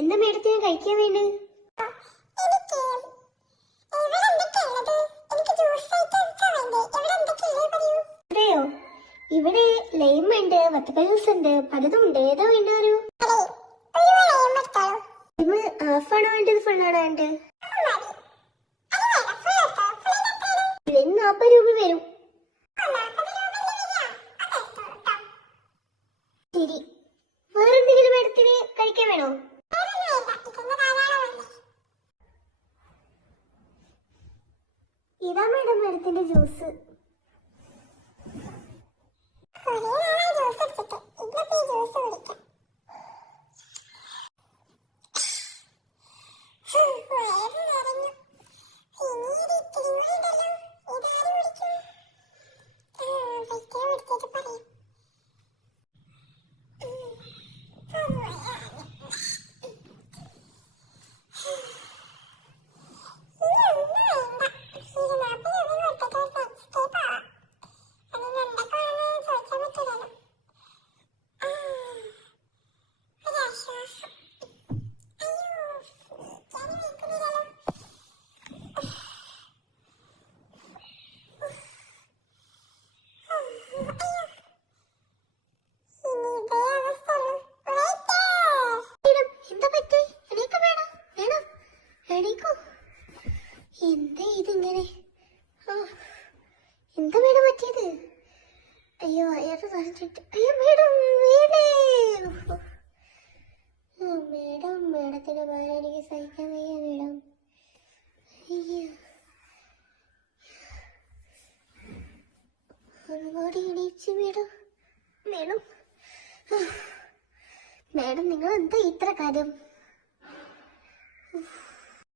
എന്താ മേഡത്തിന് കഴിക്കാൻ വേണ്ടത്? ഇവിടെയോ? ഇവിടെ ലൈം ഉണ്ട്, വത്തക്ക ജ്യൂസ് ഉണ്ട്, പലതും ഉണ്ട്. ഏതാ വേണ്ട? ഒരു ഹാഫാണോ വേണ്ടത്, ഫുള്ളാണോ വേണ്ടത്? 40 രൂപ വരും. ശരി, വേറെന്തെങ്കിലും മേഡത്തിന് കഴിക്കാൻ വേണോ? ഇതാ മേഡം മേഡത്തിന്റെ ജ്യൂസ്. എന്താ ഇതിങ്ങനെ? എന്താ മേഡം പറ്റിയത്? അയ്യോ അയാൾ പറഞ്ഞിട്ട്. അയ്യോ മേഡം വീടേ. മേഡം, മേഡത്തിന്റെ ഭാര്യ എനിക്ക് സഹിക്കാൻ വയ്യ മേഡം. അയ്യോ ഒരുപാട് ഇടിച്ചു മേഡം. മേഡം മേഡം നിങ്ങൾ എന്താ ഇത്ര കാര്യം?